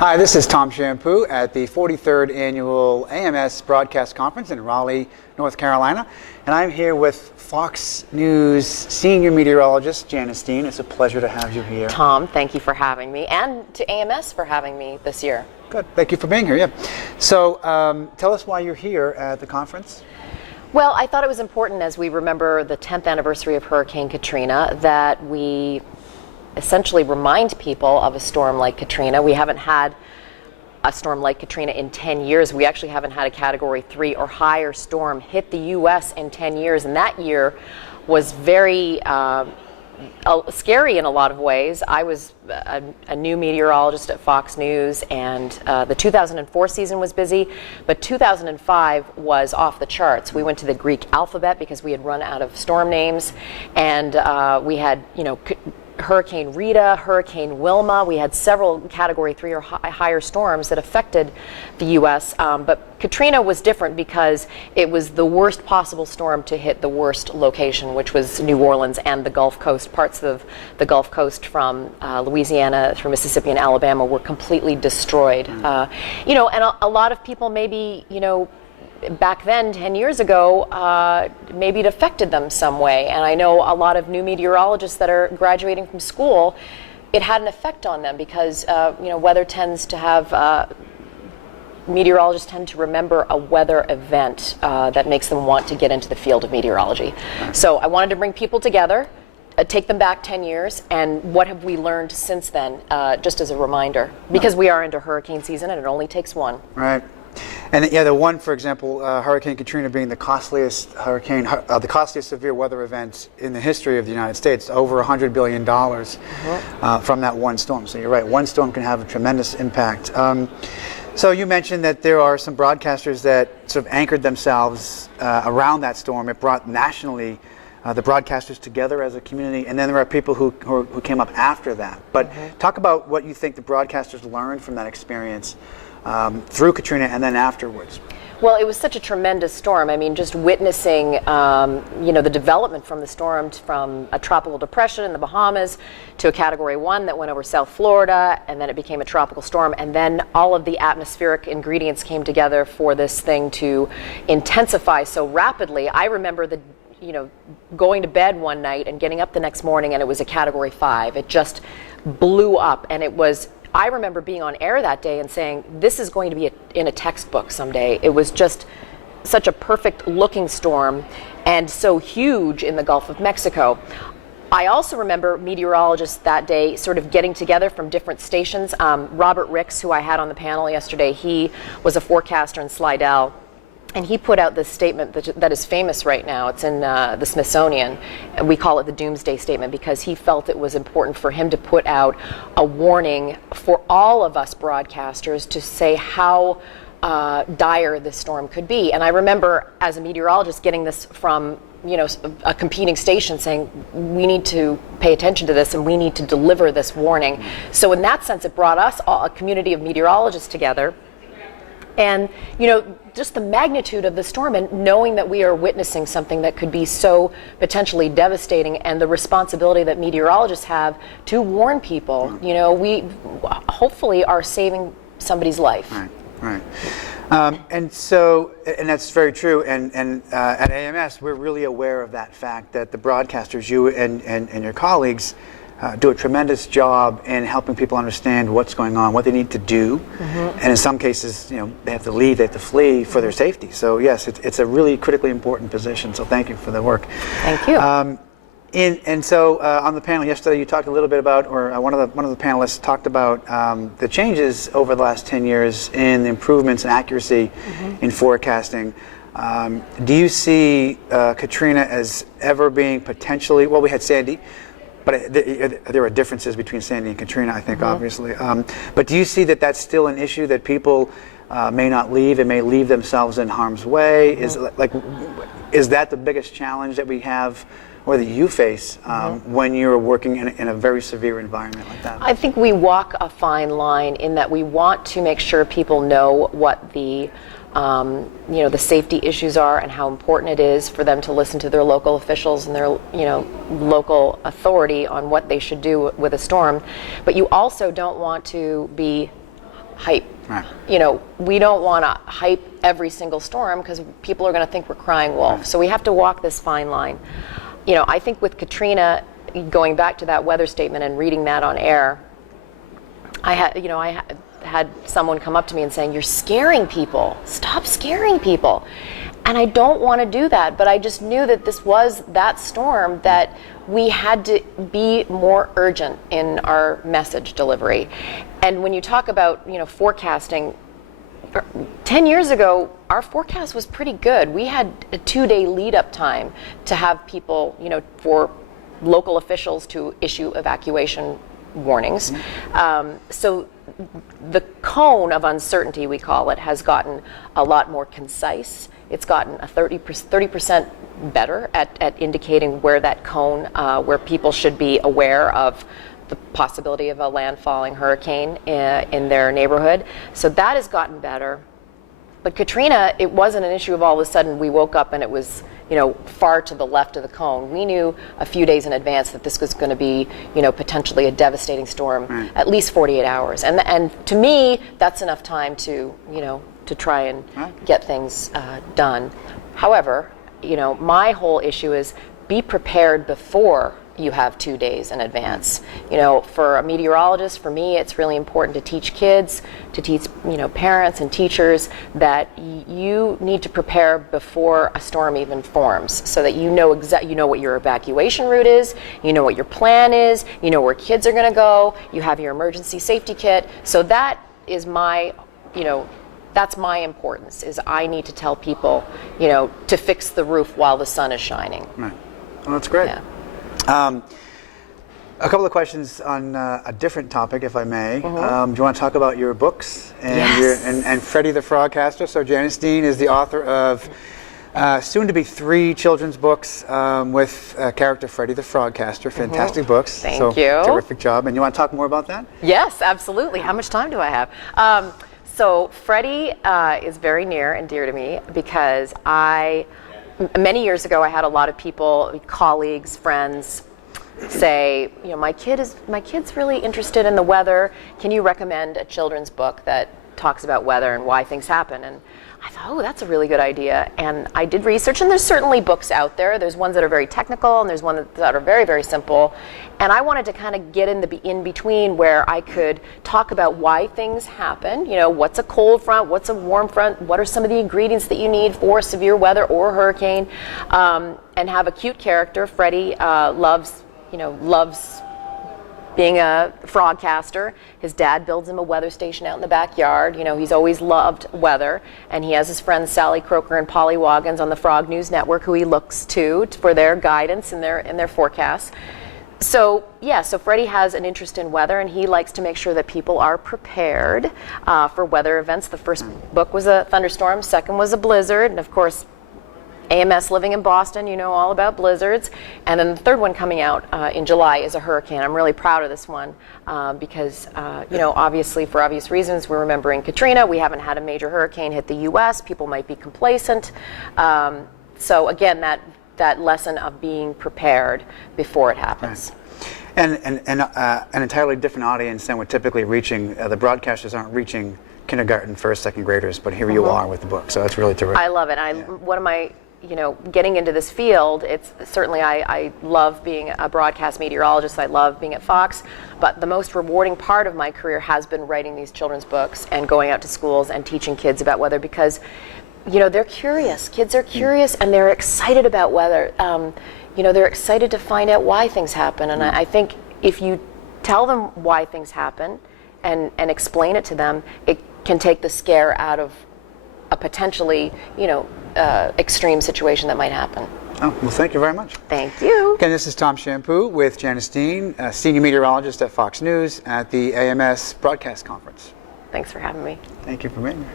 Hi, this is Tom Shampoo at the 43rd Annual AMS Broadcast Conference in Raleigh, North Carolina. And I'm here with Fox News Senior Meteorologist Janice Dean. It's a pleasure to have you here. Tom, thank you for having me, and to AMS for having me this year. Good. Thank you for being here. Yeah. So tell us why you're here at the conference. Well, I thought it was important as we remember the 10th anniversary of Hurricane Katrina that we essentially remind people of a storm like Katrina. We haven't had a storm like Katrina in 10 years. We actually haven't had a Category 3 or higher storm hit the U.S. in 10 years, and that year was very scary in a lot of ways. I was a new meteorologist at Fox News, and the 2004 season was busy, but 2005 was off the charts. We went to the Greek alphabet because we had run out of storm names, and we had, Hurricane Rita, Hurricane Wilma. We had several Category 3 or higher storms that affected the U.S., but Katrina was different because it was the worst possible storm to hit the worst location, which was New Orleans and the Gulf Coast. Parts of the Gulf Coast from Louisiana through Mississippi and Alabama were completely destroyed. And a lot of people maybe, back then, 10 years ago, maybe it affected them some way. And I know a lot of new meteorologists that are graduating from school, it had an effect on them because, weather tends to have, meteorologists tend to remember a weather event that makes them want to get into the field of meteorology. So I wanted to bring people together, take them back 10 years, and what have we learned since then, just as a reminder. Because we are into hurricane season and it only takes one. Right. And the one, for example, Hurricane Katrina being the costliest hurricane, the costliest severe weather event in the history of the United States, over $100 billion from that one storm. So you're right, one storm can have a tremendous impact. So you mentioned that there are some broadcasters that sort of anchored themselves around that storm. It brought nationally the broadcasters together as a community, and then there are people who came up after that. But talk about what you think the broadcasters learned from that experience through Katrina and then afterwards. Well, it was such a tremendous storm. I mean, just witnessing, the development from the storm from a tropical depression in the Bahamas to a Category 1 that went over South Florida, and then it became a tropical storm, and then all of the atmospheric ingredients came together for this thing to intensify so rapidly. I remember going to bed one night and getting up the next morning, and it was a Category 5. It just blew up, and I remember being on air that day and saying, this is going to be in a textbook someday. It was just such a perfect looking storm and so huge in the Gulf of Mexico. I also remember meteorologists that day sort of getting together from different stations. Robert Ricks, who I had on the panel yesterday, he was a forecaster in Slidell. And he put out this statement that is famous right now. It's in the Smithsonian. And we call it the Doomsday Statement because he felt it was important for him to put out a warning for all of us broadcasters to say how dire this storm could be. And I remember as a meteorologist getting this from a competing station saying, we need to pay attention to this and we need to deliver this warning. So in that sense, it brought us all, a community of meteorologists together. And, just the magnitude of the storm and knowing that we are witnessing something that could be so potentially devastating and the responsibility that meteorologists have to warn people, we hopefully are saving somebody's life. Right. And that's very true. And at AMS, we're really aware of that fact that the broadcasters, you and your colleagues, do a tremendous job in helping people understand what's going on, what they need to do, and in some cases, they have to leave, they have to flee for their safety. So yes, it's a really critically important position. So thank you for the work. Thank you. And so on the panel yesterday, you talked a little bit about, or one of the panelists talked about the changes over the last 10 years in the improvements in accuracy in forecasting. Do you see Katrina as ever being potentially? Well, we had Sandy. But there are differences between Sandy and Katrina, I think, obviously. But do you see that that's still an issue that people may not leave and may leave themselves in harm's way? Is that the biggest challenge that we have or that you face when you're working in a very severe environment like that? I think we walk a fine line in that we want to make sure people know what the the safety issues are and how important it is for them to listen to their local officials and their local authority on what they should do with a storm. But you also don't want to be hype. Right. We don't want to hype every single storm because people are going to think we're crying wolf. Right. So we have to walk this fine line. I think with Katrina, going back to that weather statement and reading that on air, I had someone come up to me and saying, "You're scaring people. Stop scaring people." And I don't want to do that, but I just knew that this was that storm that we had to be more urgent in our message delivery. And when you talk about, forecasting, 10 years ago, our forecast was pretty good. We had a 2-day lead-up time to have people, for local officials to issue evacuation warnings. So the cone of uncertainty, we call it, has gotten a lot more concise. It's gotten a 30% better at indicating where that cone, where people should be aware of the possibility of a landfalling hurricane in their neighborhood. So that has gotten better. But Katrina, it wasn't an issue of all of a sudden we woke up and it was, far to the left of the cone. We knew a few days in advance that this was going to be, potentially a devastating storm, right. At least 48 hours. And to me, that's enough time to, to try and right. get things done. However, my whole issue is be prepared before you have 2 days in advance. For a meteorologist, for me, it's really important to teach kids, to teach, parents and teachers that you need to prepare before a storm even forms, so that you know what your evacuation route is, you know what your plan is, you know where kids are going to go, you have your emergency safety kit. So that is my, that's my importance, is I need to tell people, to fix the roof while the sun is shining. Right. Well, that's great. Yeah. A couple of questions on a different topic, if I may. Mm-hmm. Do you want to talk about your books and Yes. and Freddie the Frogcaster? So Janice Dean is the author of soon to be 3 children's books with character Freddie the Frogcaster. Fantastic books. Thank so, you. Terrific job. And you want to talk more about that? Yes, absolutely. How much time do I have? So Freddie is very near and dear to me because many years ago, I had a lot of people, colleagues, friends, say, my kid's really interested in the weather. Can you recommend a children's book that talks about weather and why things happen? And I thought, that's a really good idea. And I did research, and there's certainly books out there. There's ones that are very technical, and there's ones that are very, very simple. And I wanted to kind of get in between where I could talk about why things happen. What's a cold front? What's a warm front? What are some of the ingredients that you need for severe weather or hurricane? And have a cute character. Freddie loves being a frogcaster. His dad builds him a weather station out in the backyard. He's always loved weather, and he has his friends Sally Croker and Polly Waggins on the Frog News Network, who he looks to for their guidance in their forecasts. So Freddie has an interest in weather, and he likes to make sure that people are prepared for weather events. The first book was a thunderstorm, second was a blizzard, and of course, AMS living in Boston, all about blizzards. And then the third one coming out in July is a hurricane. I'm really proud of this one because, obviously for obvious reasons, we're remembering Katrina. We haven't had a major hurricane hit the U.S. People might be complacent. So again, that lesson of being prepared before it happens. Right. And an entirely different audience than we're typically reaching. The broadcasters aren't reaching kindergarten, first, second graders, but here you are with the book. So that's really terrific. I love it. One of my getting into this field, it's certainly I love being a broadcast meteorologist. I love being at Fox, but the most rewarding part of my career has been writing these children's books and going out to schools and teaching kids about weather because, they're curious. Kids are curious and they're excited about weather. They're excited to find out why things happen. And I think if you tell them why things happen and explain it to them, it can take the scare out of a potentially, extreme situation that might happen. Oh, well, thank you very much. Thank you. Again, this is Tom Shampoo with Janice Dean, senior meteorologist at Fox News at the AMS Broadcast Conference. Thanks for having me. Thank you for being here.